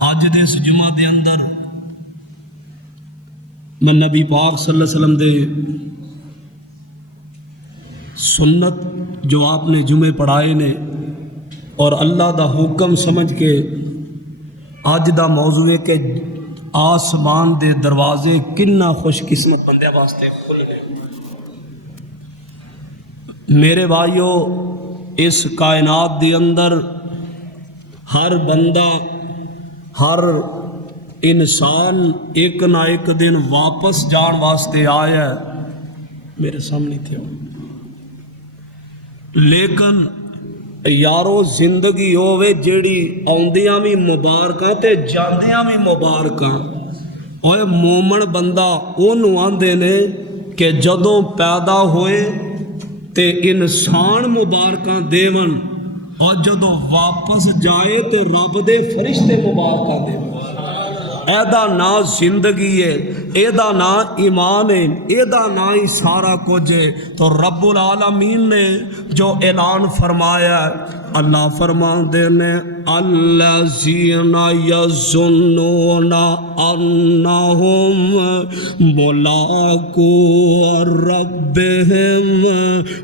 اج دے اس جمعہ دے اندر میں نبی پاک صلی اللہ علیہ وسلم دے سنت جو آپ نے جمعے پڑھائے نے اور اللہ دا حکم سمجھ کے اج دا موضوع ہے کہ آسمان دے دروازے کنا خوش قسمت بندے واسطے کھلنے۔ میرے بھائیو، اس کائنات دے اندر ہر بندہ، ہر انسان ایک نہ ایک دن واپس جان واسطے آیا ہے۔ میرے سامنے تھے، لیکن یارو زندگی ہووے جیڑی آندیاں بھی مبارکاں تے جاندیاں بھی مبارکاں۔ اوے مومن بندہ اونوں آندے نے کہ جدوں پیدا ہوئے تے انسان مبارکاں دیون اور جدوں واپس جائے تے رب دے فرشتے مبارکاں دیون۔ ایدا نا زندگی ہے، ایدا نا ایمان ہے، ایدا نا ہی سارا کچھ ہے۔ تو رب العالمین نے جو اعلان فرمایا ہے، اللہ فرماندے نے الذین یظنون انہم ملاقو ربہم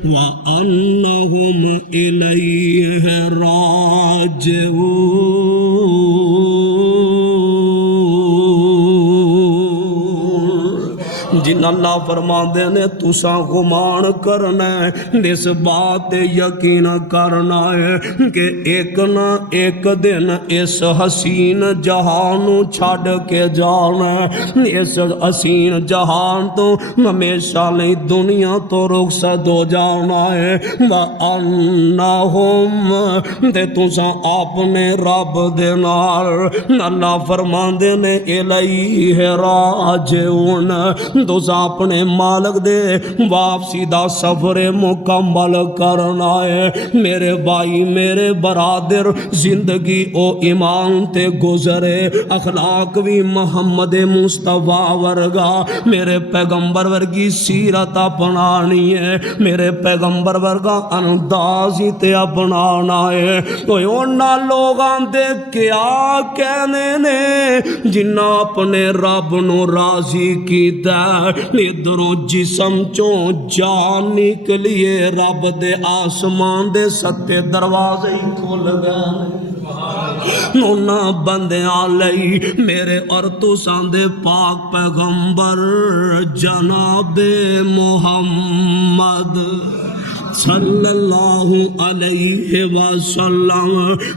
وانہم الیہ راجعون۔ جن اللہ فرماندے نے تساں گمان کرنا ہے، اس بات یقین کرنا ہے کہ ایک نہ ایک دن اس حسین جہان چھڑ کے جانا ہے۔ اس حسین جہان تو ہمیشہ نہیں دنیا تو رخصت ہو جانا ہے۔ وَأَنَّهُمْ تے تساں اپنے رب دے نال اللہ فرماندے نے الیہ راجعون، تساں اپنے مالک دے واپسی دا سفر مکمل کرنا ہے۔ میرے بھائی، میرے برادر، زندگی او ایمان تے گزرے، اخلاق بھی محمد مصطفیٰ ورگا، میرے پیغمبر ورگی سیرت اپنانی ہے، میرے پیغمبر ورگا انداز ہی تے اپنانا ہے۔ کوئی اونا لوگاں دے کیا کہنے نے جنہ اپنے رب نو راضی کیتا، ادھروں جسم چوں جان نکلیے، رب دے آسمان دے ستے دروازے ہی کھل گئے۔ نونا بندیاں لئی میرے اور تساں دے پاک پیغمبر جناب محمد صلی اللہ علیہ وسلم،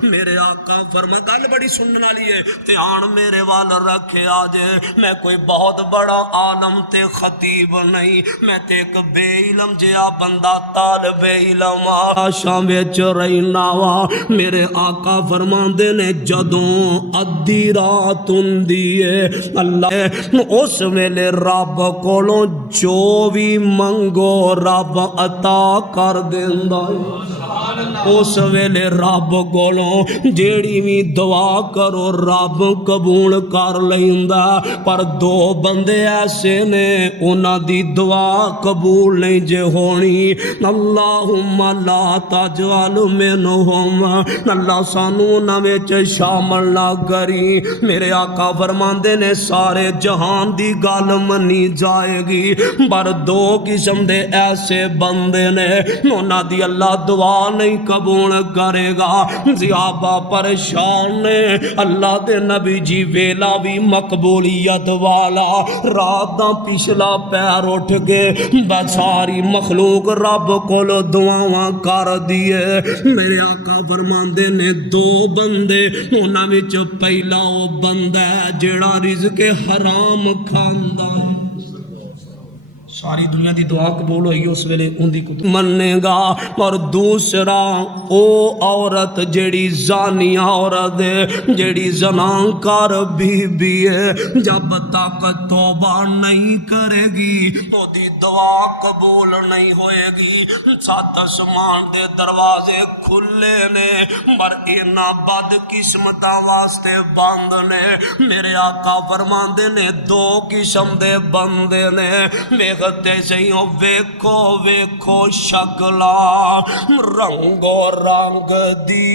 میرے آقا فرما، گل بڑی سنن والی ہے، دھیان میرے وال رکھے آجے، میں کوئی بہت بڑا عالم تے خطیب نہیں، میں تے ایک بے علم جیا بندہ طالب علم آشاں وچ رہنا وا۔ میرے آقا فرماندے نے جدوں ادھی رات ہوندی ہے، اللہ اس ویلے رب کولوں جو بھی منگو رب عطا کر دیندا ہے۔ اس ویلے رب کولوں جیڑی بھی دعا کرو رب قبول کر لیندا، پر دو بندے ایسے نے انہاں دی دعا قبول نہیں جے ہونی۔ اللہم لا تجعل منہم، اللہ سانو انہاں وچ شامل نہ کری۔ میرے آقا فرماندے نے سارے جہان دی گل منی جائے گی، پر دو قسم دے ایسے بندے نے انہاں دی اللہ دعا نہیں قبول کرے گا۔ زیابہ پریشان نے، اللہ دے نبی جی ویلا بھی مقبولیت والا، رات دا پچھلا پیر اٹھ کے ساری مخلوق رب کول دعاواں کر دیے۔ میرے آقا فرماندے نے دو بندے، انہاں وچ پہلا او بندہ ہے جیڑا رزق حرام کھاندا ہے، ساری دنیا دی دعا قبول ہوئی اس ویلے ان دی منے گا، اور دوسرا او عورت جیڑی زانی عورت ہے، جیڑی زنانکار بی بی ہے، جب تک توبہ نہیں کرے گی تو دی دعا قبول نہیں ہوئے گی۔ سات آسمان دے دروازے کھلے نے، پر اینا بد قسمتاں واسطے بند نے۔ میرے آقا فرماندے نے دو قسم دے بندے نے، ویکھتے سہیوں ویکھو ویکھو شکلا رنگو رنگ دی،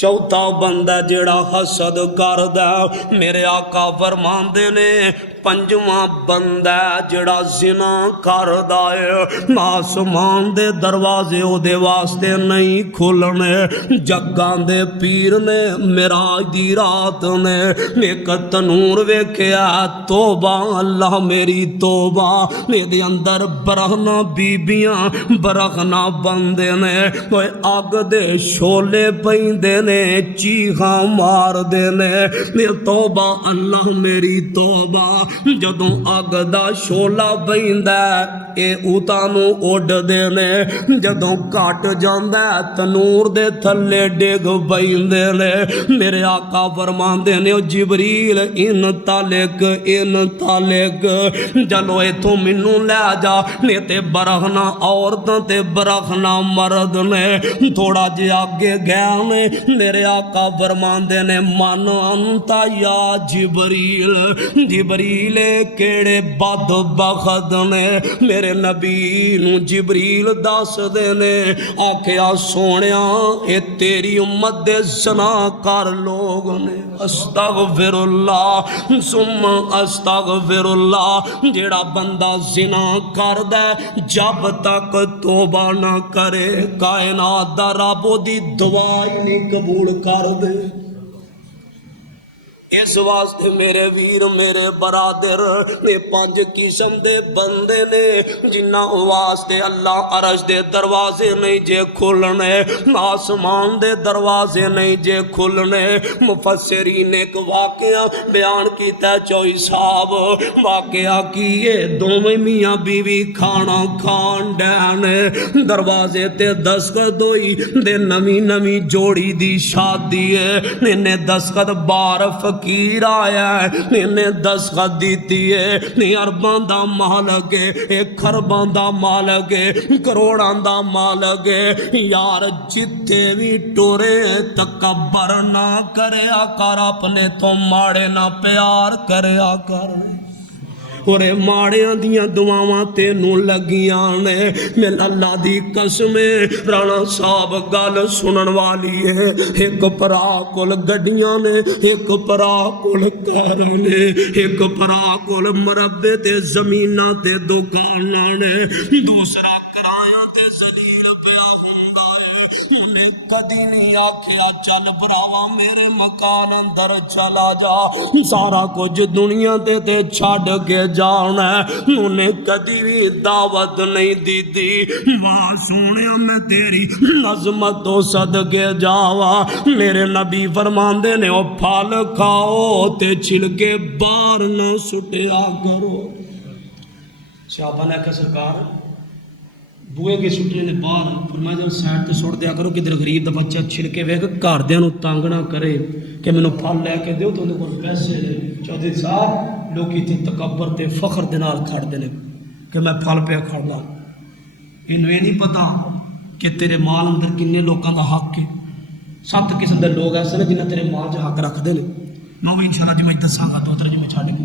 چوتھا بندہ جڑا حسد کردا میرے آقا فرماندے نے پنجواں بندہ جڑا زنا کردا ہے آسمان دے دروازے او دے واسطے نہیں کھلنے جگاں دے پیر نے معراج دی رات نے ایک تنور ویکھیا توبہ اللہ میری توبہ میرے اندر برہنا بیبیاں برہنا بندے نے کوئی اگ دے شولے پیندے نے چیخاں مار دے نے توبہ اللہ میری توبہ جدوں اگ دا شولا پیندا اے اتانو اڈ دے نے جدوں کٹ جاندا تنور دے تھلے ڈگ پیندے نے میرے آقا فرماندے نے جبریل ان تالک چلو ایتھوں مینوں لے جا نے تے برہنا عورتاں تے برہنا مرد نے تھوڑا جے اگے گیا نے میرے آقا فرماندے نے من انتا یا جبریل جبریل کیڑے بد بخت نے میرے نبی نو جبریل دس دے نے آکھیا سونیا اے تیری امت دے زنا کر لوگ نے استغفر اللہ ثم استغفر اللہ جیڑا بندہ زنا کردا جب تک توبہ نہ کرے کائنات دا رب دی دعا ہی نہیں قبول کر دے اس واسطے میرے ویر میرے برادر یہ 5 قسم دے بندے نے جنہاں واسطے اللہ عرش دے دروازے نہیں جے کھلنے آسمان دے دروازے نہیں جے کھلنے مفسرین ایک واقعہ بیان کیتا چوئی صاحب واقعہ کیے دوویں میاں بیوی کھانا کھان ڈین دروازے تے دستخط ہوئی دے نمی نمی جوڑی دی شادی ہے انہیں دستخط بار فقیر آیا ہے انہیں دستخط دیتی ہے نہیں ارباں دا مالک ہے ایک خرباں دا مالک ہے کروڑاں دا مالک ہے یار جتے بھی ٹورے تکبر نہ کریا کر اپنے تو ماڑے نہ پیار کریا کر اور ماڑیاں دیاں دعاواں تینوں لگیاں نے میں اللہ دی قسم رانا صاحب گل سنن والی ہے ایک پرا کول گڈیاں نے ایک پرا کول کاراں نے ایک پرا کول مربے تے زمیناں تے دکاناں نے دوسرا کرایہ تے ذلیل پیا ہوندا ہے انہیں کدی نہیں آکھیا چل براوا میرے مکان اندر چلا جا سارا کچھ دنیا تے چھڑ کے جانا ہے انہیں کدی بھی دعوت نہیں دی دی واہ سونیا میں تیری عظمت تو صدقے جاوا میرے نبی فرماندے نے او پھل کھاؤ تے چھلکے باہر نہ سٹیا کرو صحابہ نے کہا سرکار بوئے کے سٹنے دے باہر فرمایا جب سائڈ تے سٹ دیا کرو کدھر غریب دا بچہ چھڑکے ویکھ گھر دیاں نوں تنگ نہ کرے کہ مینوں پھل لے کے دیو تو انہاں کول پیسے دے چودھری صاحب لوکی تے تکبر تے فخر دے نال کھڑ دے نے کہ میں پھل پہ کھڑدا اینوں یہ نہیں پتا کہ تیرے مال اندر کنے لوکاں دا حق ہے 7 قسم دے لوگ ایسے نے جنہاں تیرے مال 'چ حق رکھ دے نے میں بھی انشاءاللہ جی میں دساں گا 2-3 جی میں چھڈ کے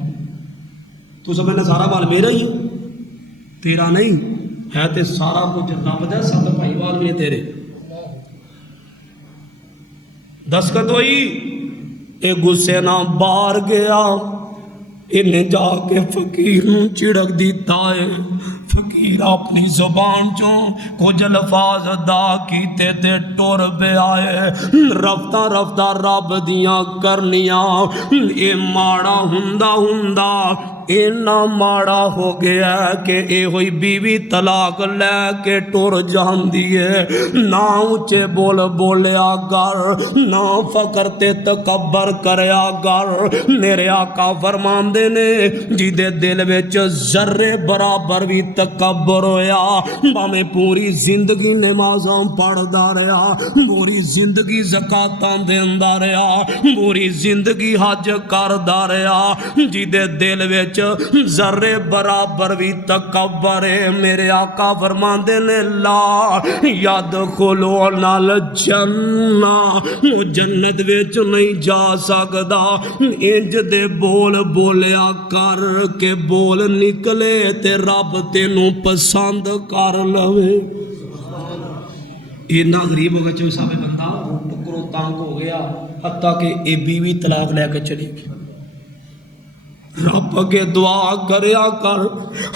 تو سمجھنا سارا مال میرا ہی تیرا نہیں ہے تے سارا کچھ رب دا 7 بھائی وال بھی تیرے دستخط ہوئی اے غصے نہ باہر گیا انہیں جا کے فقیر نوں چڑک دیتا ہے فقیر اپنی زبان چوں کچھ الفاظ ادا کیتے تے ٹر پہ آئے رفتہ رفتہ رب دیاں کرنیاں اے ماڑا ہوندا اینا ماڑا ہو گیا کہ اے ہوئی بیوی طلاق لے کے ٹر جاندی ہے نہ اونچے بول بولیا گر نہ فقر تے تکبر کریا گر میرے آقا فرماندے نے جیدے دل وچ ذرے برابر بھی تکبر ہویا میں پوری زندگی نمازاں پڑھدا رہا پوری زندگی زکاتاں دیندا رہا پوری زندگی حج کردا رہا جیدے دل وچ ذرے برابر بھی تکبر ہے میرے آقا فرماندے نے لا یدخلون الجنہ وہ جنت وچ نہیں جا سکدا انج دے بول بولیا کر کے بول نکلے تے رب تینوں پسند کر لوے اینا غریب ہو گیا چوئی صاحب بندہ ٹکرو تنگ ہو گیا حتیٰ کہ یہ بیوی طلاق لے کے چلی گئی رب اگے دعا کریا کر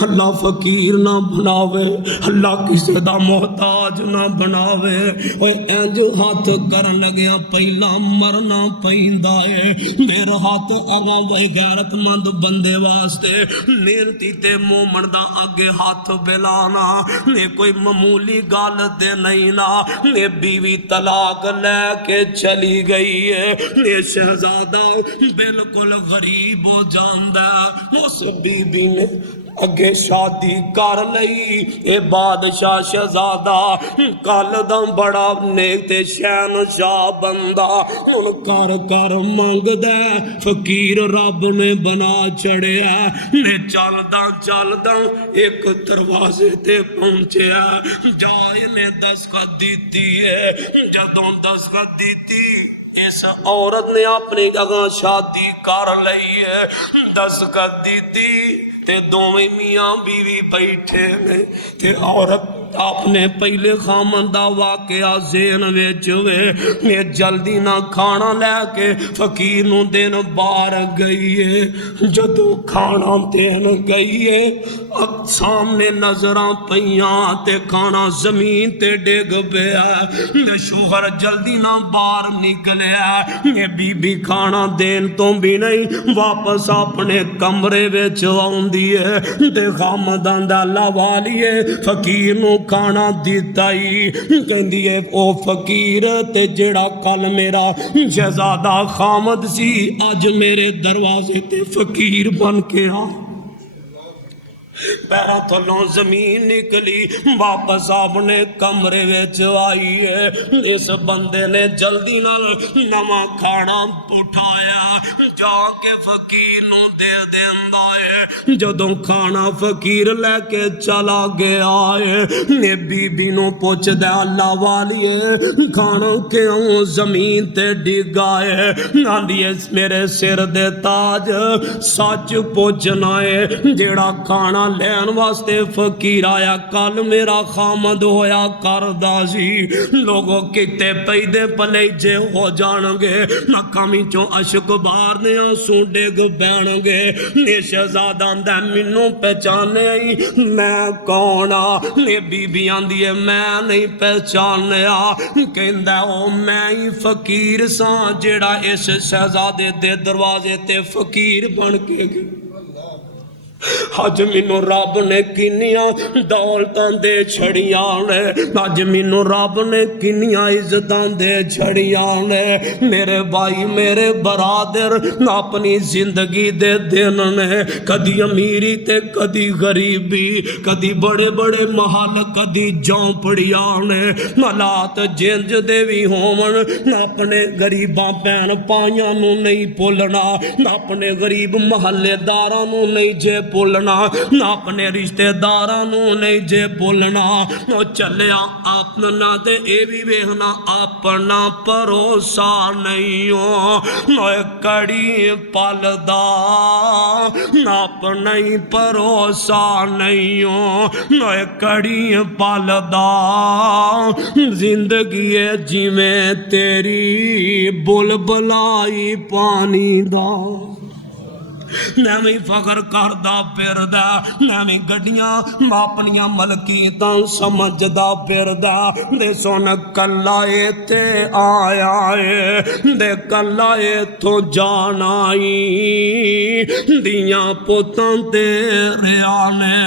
اللہ فقیر نہ بناوے اللہ کسی دا محتاج نہ بناوے اوے انج ہاتھ کرن لگیا پہلا مرنا پیندا ہے میرا ہاتھ اگاں وے غیرت مند بندے واسطے محنتی تے مومن دا اگے ہاتھ بلانا نے کوئی معمولی گل تے نہیں نا نے بیوی طلاق لے کے چلی گئی ہے نے شہزادہ بالکل غریب ہو جان اس بی بی نے اگے شادی کر لئی اے بادشاہ شہزادہ کل دم بڑا نیک تے شہنشاہ بندہ ان کر کر منگ دے فقیر رب نے بنا چڑھیا نے چل دا ایک دروازے تے پہنچیا جائے نے دستخط دیتی ہے جدوں دستخط دیتی اس عورت نے اپنی اگاں شادی کر لئی ہے دستخط دیتی تے دوویں میاں بیوی بیٹھے نے تے عورت اپنے پہلے خامن دا واقعہ ذہن وچ ہوئے میں جلدی نہ کھانا لے کے فقیر نو دین باہر گئی ہے جدو کھانا دین گئی ہے سامنے نظراں پیاں تے کھانا زمین تے ڈگ پیا شوہر جلدی نہ باہر نکلیا یہ بی بی کھانا دین تو بھی نہیں واپس اپنے کمرے وچ آوندی ہے تے خامدان دا لوالیے فقیر نو کھانا دیتا ہی کہندی ہے او فقیر تے جڑا کل میرا شہزادہ خامد سی اج میرے دروازے تے فقیر بن کے آ پیرا تھلوں زمین نکلی واپس اپنے کمرے وچ آئی ہے اس بندے نے جلدی نال نواں کھانا اٹھایا جا کے فقیر نو دے دیندا ہے جدوں کھانا فقیر لے کے چلا گیا ہے نے بی بی نو پوچھ دے اللہ والیے کھانا کیوں زمین تے ڈگا ہے آندی ہے میرے سر دے تاج سچ پوچھنا ہے جیڑا کھانا لین واسطے فقیر آیا کل میرا خامد ہویا کردہ سی لوگوں کتے پیدے پلے جے ہو جانگے مکامی چوں عشق بار نے آنسوں ڈگ بینگے نے شہزادہ اندہ منوں پہچانے آئی میں کونا نے بی بی آندھی ہے میں نہیں پہچانے آ کہندہ او میں ہی فقیر ساں جیڑا اس شہزادے دے دروازے تے فقیر بن کے گئے آج مینوں رب نے کنیاں دولتاں دے چھڑیاں نے آج مینوں رب نے کنیاں عزتاں دے چھڑیاں نے میرے بھائی میرے برادر اپنی زندگی دے دن نے کدی امیری تے کدی غریبی کدی بڑے بڑے محل کدی جھونپڑیاں نے حالات جنج دے وی ہون اپنے غریباں بہن پائیاں نو نہیں بھولنا اپنے غریب محلے داراں نو نہیں جے بھولنا نہ اپنے رشتہ داراں نو نہیں جے بھولنا نہ چلیا اپنا تے اے بھی ویکھنا اپنا بھروسہ نہیں ہو نہ کڑی پل دا نہ اپنا ہی بھروسہ نہیں ہو نہ کڑی پل دا زندگی ہے جویں تیری بلبلائی پانی دا نویں فخر کردہ پھردا نویں گڈیاں اپنیاں ملکیتاں سمجھدا پھردا دے سن کلا ایتھے آیا ہے دے کلا ایتھوں جانا ہی دیاں پوتاں تیرے آنے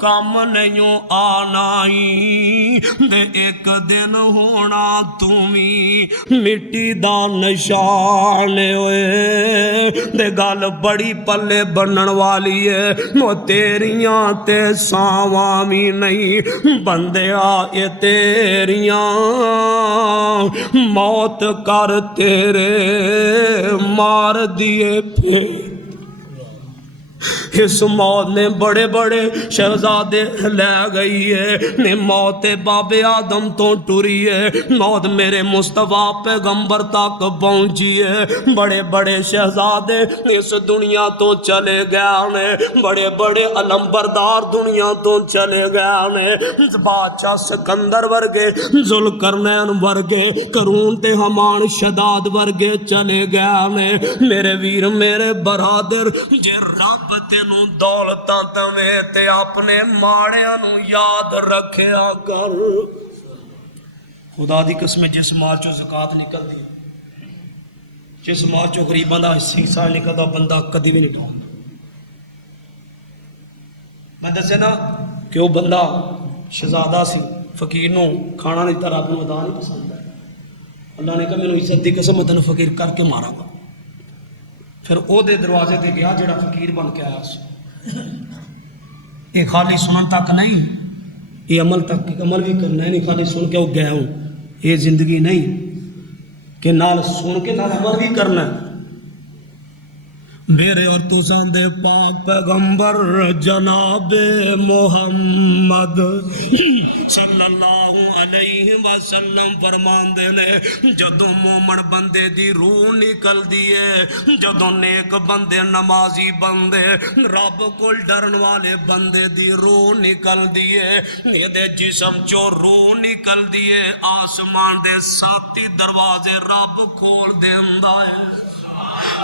کم نہیں آنا ہی دے ایک دن ہونا تمہیں مٹی دا نشان ہوئے دے گل بڑی پلے بنن والی ہے مو تیریاں تے ساوامی نہیں بندیا یہ تیریاں موت کر تیرے مار دیے پھر اس موت نے بڑے بڑے شہزادے لے گئی ہے، نے موت بابے آدم تو ٹری ہے، موت میرے مصطفیٰ پیغمبر تک پہنچی ہے، بڑے بڑے شہزادے اس دنیا تو چلے گئے نے، بڑے بڑے علم بردار دنیا تو چلے گئے نے، بادشاہ سکندر ورگے، ذوالقرنین ورگے، قارون تے حامان شداد ورگے چلے گئے نے۔ میرے ویر میرے برادر، جے رب تینوں دولتاں تمیں تے اپنے ماڑیاں نوں یاد رکھیا کر۔ خدا دی قسم جس مال چو زکات نکلدی، جس مال چو غریباں دا حصہ نکلدا، بندہ کدی بھی نہیں ٹھاوندا۔ میں دسے نا کہ وہ بندہ شہزادہ سی، فقیر نو کھانا نہیں دیتا، رب نو ادا نہیں پسند ہے، اللہ نے کہا مینوں عزت دی قسم میں تینوں فقیر کر کے مارا گا۔ پھر او دے دروازے تے گیا جڑا فقیر بن کے آیا سی۔ یہ خالی سنن تک نہیں، یہ عمل تک، عمل بھی کرنا ہے، نہیں خالی سن کے وہ گیا ہوں، یہ زندگی نہیں کہ نال سن کے نال عمل بھی کرنا ہے۔ میرے اور تساں دے پاک پیغمبر جناب محمد صلی اللہ علیہ وسلم فرماندے نے، جدوں مومن بندے دی روح نکل دیے، جدوں نیک بندے نمازی بندے رب کول ڈرن والے بندے دی روح نکل دیے، میرے جسم چو روح نکل دیے، آسمان دے ساتی دروازے رب کھول دیندا ہے۔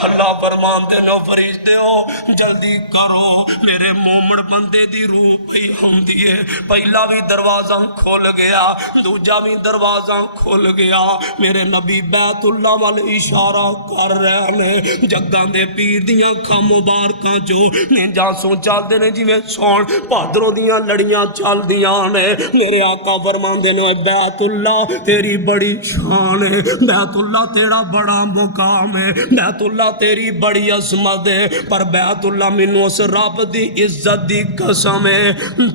اللہ فرماندے نے فرشتے ہو جلدی کرو، میرے مومن بندے دی روح پئی ہوندی ہے، پہلا بھی دروازہ کھل گیا، دوجا بھی دروازہ کھل گیا، میرے نبی بیت اللہ وال اشارہ کر رہے نے، جگاں دے پیر دیاں کھاں مبارکاں جو نینجاں سو چل دے نے، جویں سون بہادروں دیاں لڑیاں چل دیاں نے، میرے آقا فرماندے نے بیت اللہ تیری بڑی شان ہے، بیت اللہ تیرا بڑا مقام ہے، بیت اللہ تیری بڑی عظمت ہے، پر بیت اللہ مینوں اس رب دی عزت دی قسم ہے،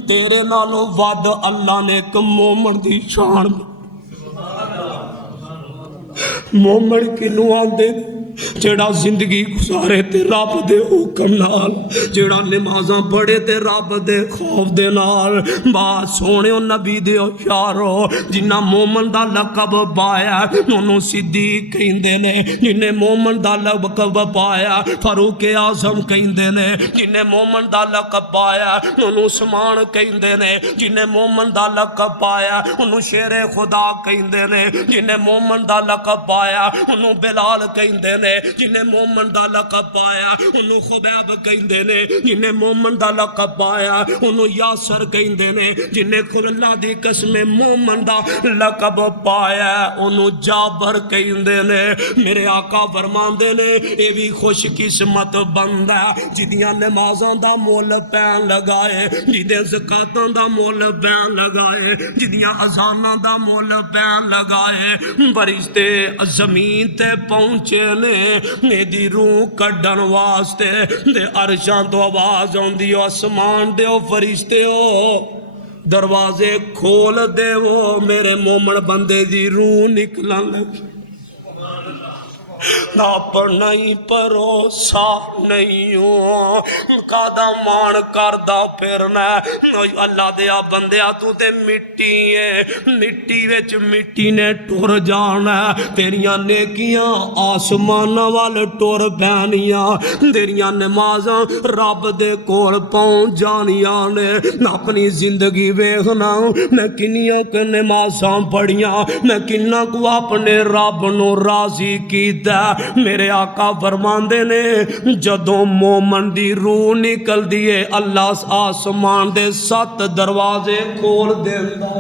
تیرے نالوں ود اللہ نے ایک مومن دی شان۔ مومن کنوں آندے جیڑا زندگی گزارے تے رب دے حکم نال، جیڑا نمازاں پڑھے تے رب دے خوف دے نال، بات سونے و نبی دے یارو، جنہ مومن دا لقب پایا انہوں صدیق کہندے نے، جنہیں مومن دا لقب پایا فاروق اعظم کہندے نے، جنہیں مومن دا لقب پایا انہوں عثمان کہندے نے، جنہیں مومن دا لقب پایا انہوں شیر خدا کہندے نے، جنہیں مومن دا لقب پایا انہوں بلال کہندے نے، جنہیں مومن دا لقب پایا انہوں خبیب کہندے نے، جنہیں مومن دا لقب پایا انہوں یاسر کہندے نے، جنہیں خود اللہ دی قسم مومن دا لقب پایا انہوں جابر کہندے نے۔ میرے آقا فرماندے نے اے بھی خوش قسمت بندہ جدیاں نمازاں دا مول پین لگائے، جدیاں زکاتاں دا مول پین لگائے، جدیاں اذاناں دا مول پین لگائے، فرشتے زمین تے پہنچے نے میری روح کڈن واسطے، دے عرشاں تو آواز آندی آسمان دے او فرشتے ہو دروازے کھول دے، وہ میرے مومن بندے دی روح نکلن لگی۔ نہ پر نہیں پروسا نہیں ہوں کادا مان کردہ پھرنا، اللہ دیا بندیا تو تے مٹی ہے، مٹی وچ مٹی نے ٹور جانا، تیریاں نیکیاں آسمان وال ٹور پینیاں، تیریاں نمازاں رب دے کول پہنچ جانیاں نے۔ اپنی زندگی ویکھنا میں کنیاں کہ نمازاں پڑھیاں، میں کنہ کو اپنے رب نو راضی کیتا، میرے آقا فرماندے نے جدوں مومن دی روح نکل دیے اللہ آسمان دے 7 دروازے کھول دیندا۔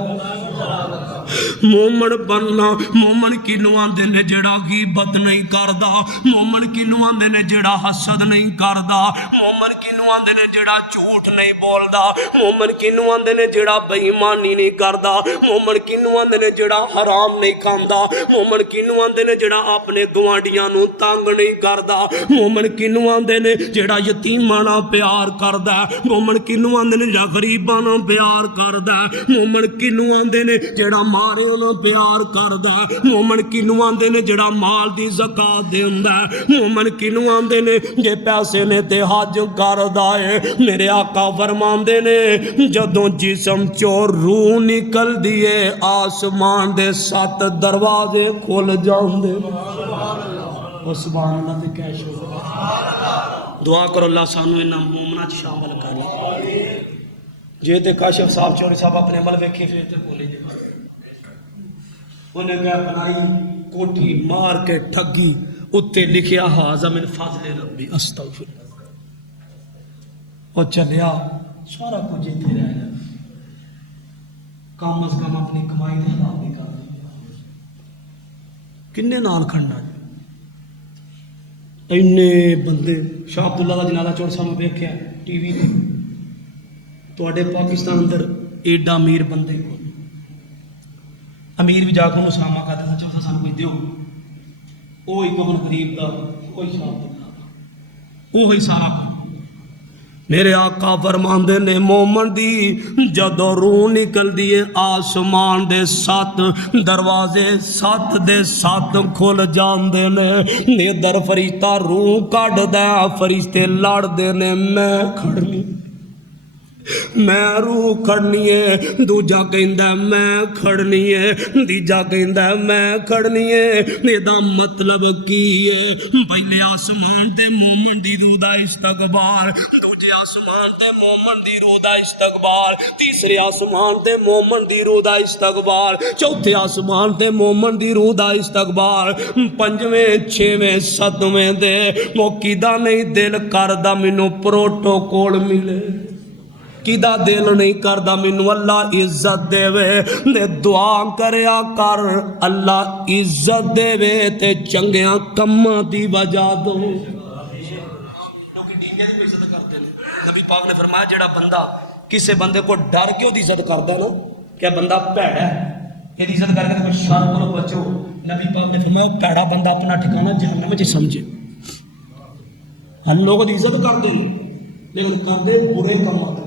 مومن بننا، مومن کنوں آندے نے جڑا غیبت نہیں کردا، مومن کنوں آندے نے جڑا حسد نہیں کردا، مومن کنوں آندے نے جڑا جھوٹ نہیں بولدا، مومن کنوں آندے نے جڑا بے ایمانی نہیں کردا، مومن کنوں آندے نے جڑا حرام نہیں کھاندا، مومن کنوں آندے نے جڑا اپنے گوانڈیاں نوں تنگ نہیں کردا، مومن کنوں آندے نے جڑا یتیماں نال پیار کردا، مومن کنوں آندے نے جڑا غریباں نال پیار کردا، مومن کنوں آندے نے جڑا سارے انہوں پیار کردا ہے۔ مومن کنوں آندے نے جڑا مال دی زکات دیندا ہے، مومن کنوں آندے نے جے پیسے نے تے حج کردا ہے۔ میرے آقا فرماندے نے جدوں جسم چوں روح نکل دیے آسمان دے 7 دروازے کھل جاندے۔ سبحان اللہ تے کہہ شکر۔ دعا کرو اللہ سانو انہاں مومناں چ شامل کر لے۔ جے تے کاشف صاحب چوری صاحب اپنے عمل ویکھے پھر تے بولے جے انہیں کیا بنائی کوٹھی مار کے ٹھگی اتے لکھیا ھذا من فضل ربی استغفر اور چلیا سارا کچھ اتنے رہ گیا۔ کم از کم اپنی کمائی دے حلال نہیں کر کنے نال کھڑنا جی اینے بندے شاہ عبداللہ دا جنازہ چور صاحب ویکھیا ٹی وی تے تواڈے پاکستان اندر ایڈا امیر بندے کو امیر بھی جا کے مسلمہ کہتے ہیں چوتھا سال کوئی دیو وہی کون غریب دا کوئی صاحب وہی سارا کچھ۔ میرے آقا فرماندے نے مومن دی جدوں روح نکل دیے آسمان دے 7 دروازے 7 دے 7 کھل جاندے نے۔ ادھر فرشتہ روح کڈ دے فرشتے لڑ دے نے میں کھڑنی میں روح کھڑنی ہے، دوجا کہندا میں کھڑنی ہے، تیجا کہندا میں کھڑنی ہے۔ ایدا مطلب کی ہے پہلے آسمان تے مومن دی روح دا استقبال، دوجے آسمان تے مومن دی روح دا استقبال، تیسرے آسمان تے مومن دی روح دا استقبال، چوتھے آسمان تے مومن دی روح دا استقبال، پنجویں چھویں ستویں دے موقیدہ نہیں دل کردا مینوں پروٹوکول ملے، کدا دل نہیں کردا مینوں اللہ عزت دے وے دعا کریا کر اللہ عزت دے وے تے چنگیاں کماں دی وجہ دو۔ نبی پاک نے فرمایا جڑا بندہ کسے بندے کو ڈر کے دی عزت کردا ہے نا کہ بندہ بھڑا ہے یہ عزت کر کے کوئی شر کو بچو، نبی پاک نے فرمایا بھڑا بندہ اپنا ٹھکانہ جہنم وچ سمجھے۔ ہم لوگ دی عزت کردے لیکن کردے برے کام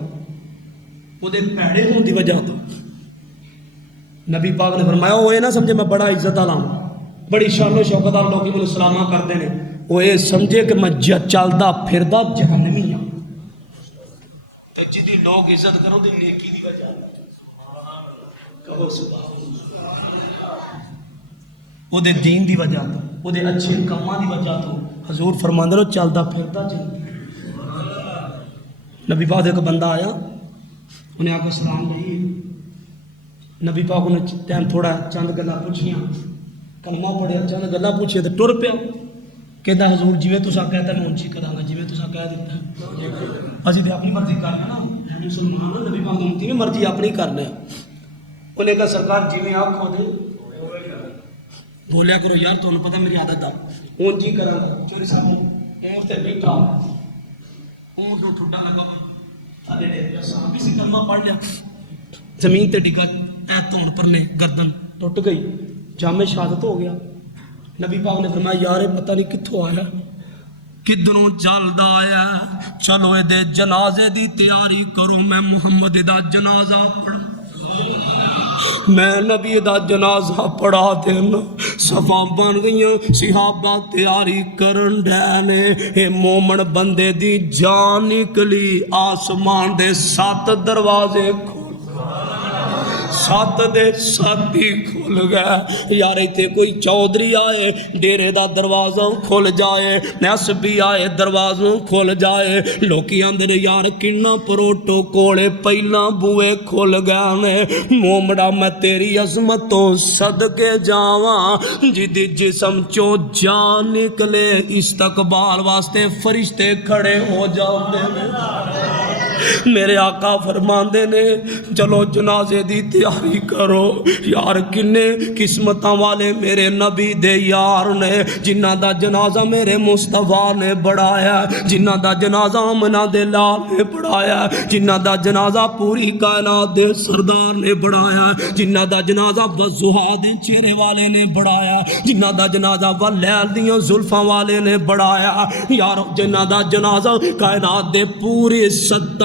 وہ دے پیڑے ہوں دی وجہ تو نبی پاک نے فرمایا وہ یہ نہ سمجھے میں بڑا عزت والا ہوں بڑی شان و شوکت والا لوگ مجھے سلامہ کرتے ہیں، وہ یہ سمجھے کہ میں چلدا پھردا جہنمی ہوں۔ تو جدی لوگ عزت کرو دی نیکی دی وجہ کہو سبحان اللہ، وہ دے دین دی وجہ تو وہ دے اچھے کاماں دی وجہ تو حضور فرماندے رہو چلدا پھردا جہنمی۔ نبی پاک ایک بندہ آیا انہیں آ کے سلام نہیں، نبی پاک نے ٹائم تھوڑا چند گلاں پوچھیاں کلمہ پڑھیا چند گلاں پوچھیا تو ٹر پیا کہتا حضور جویں تساں کہتا میں اونچی کراں گا جویں تساں کہہ دیتا اسی تے اپنی مرضی کرنا نا مسلمان نبی پاک دی مرضی اپنی کرنا ہے۔ انہیں کہا سرکار جویں آکھو دے بولیا کرو یار تمہیں پتہ میری عادت ہے اونچی کراں گا چوری صاحب اونٹ تے بیٹھا اونٹ نوں ٹھڈا لگا صحابی سے کلمہ پڑھ لیا زمین تے ڈگا اے تون پر نے گردن ٹوٹ گئی جامع شہادت ہو گیا۔ نبی پاک نے فرمایا یار پتہ نہیں کتھوں آیا کدھروں چلدا آیا چلو اے دے جنازے دی تیاری کرو میں محمد دا جنازہ پڑھا میں نبی دا جنازہ پڑھا دینا صفا بن گئیاں صحابہ تیاری کرن ڈینے اے مومن بندے دی جان نکلی آسمان دے 7 دروازے کھول 7 دے 7 ہی کھل گئے یار ایتھے کوئی چودھری آئے ڈیرے دا دروازہ کھل جائے نسبی آئے دروازوں کھل جائے لوکی آندے یار کنا پروٹوکول پہلا بوئے کھل گئے مومڑا میں تیری عظمت تو صدقے جاواں جدی جسم چو جان نکلے استقبال واسطے فرشتے کھڑے ہو جاندے میرے آقا فرماندے نے چلو جنازے دی تیاری کرو یار کنے قسمتاں والے میرے نبی دے یار نے جنہ دا جنازہ میرے مصطفیٰ نے بڑھایا جنہ دا جنازہ آمنہ دے لال نے بڑھایا جنہ دا جنازہ پوری کائنات دے سردار نے بڑھایا جنہ دا جنازہ وضحا دے چہرے والے نے بڑھایا جنہ دا جنازہ واللیل دیاں زلفاں والے نے بڑھایا یار جنہ دا جنازہ کائنات دے پوری 7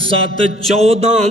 7 14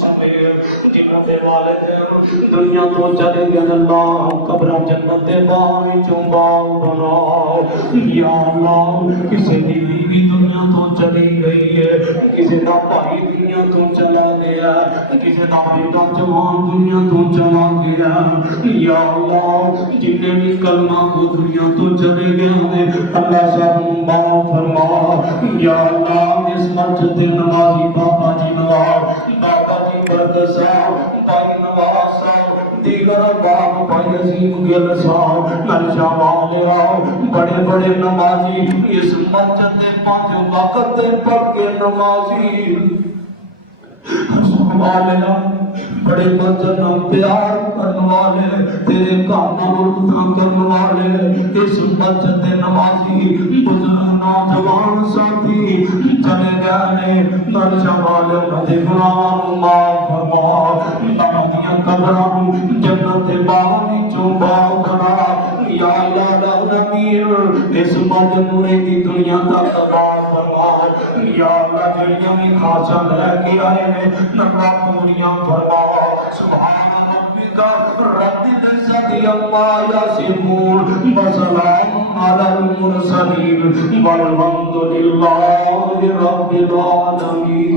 سمیت جنہاں دے والدین دنیا تو چلے گئے اللہ قبر جنت دے باغ وچوں باغ بناؤ یا اللہ کسی دی بیوی دنیا تو چلی گئی ہے کسی دا بھائی دنیا تو چلا گیا کسی دا بیٹا جوان دنیا تو چلا گیا یا اللہ جتنے بھی کلمہ کو دنیا تو چلے گئے ہیں اللہ سب معاف فرما یا اللہ اس مسجد نمازی بابا جی نواز بابا جی برد صاحب بھائی نواز صاحب دیگر باب بھائی عظیم گل صاحب نرشا والے آؤ بڑے بڑے نمازی اس مسجد دے 5 وقت دے پڑھ کے نمازی والے بڑے بچن پیار کرنے والے تیرے کاموں کو کرنے والے اس مسجد دے نمازی بزرگ نوجوان ساتھی چلے گئے نرشا والے مدی گناہوں معاف فرما نمدیاں قبراں جنت باغ چوں باغ بنا یا الہ العالمین اس مسجد نورے کی دنیا کا تباہ فرما یا اللہ جڑیاں بھی خاصا لے کے آئے ہیں نقرہ پوریاں فرما سبحان ربک رب العزت عما یصفون وسلام علی المرسلین والحمد للہ رب العالمین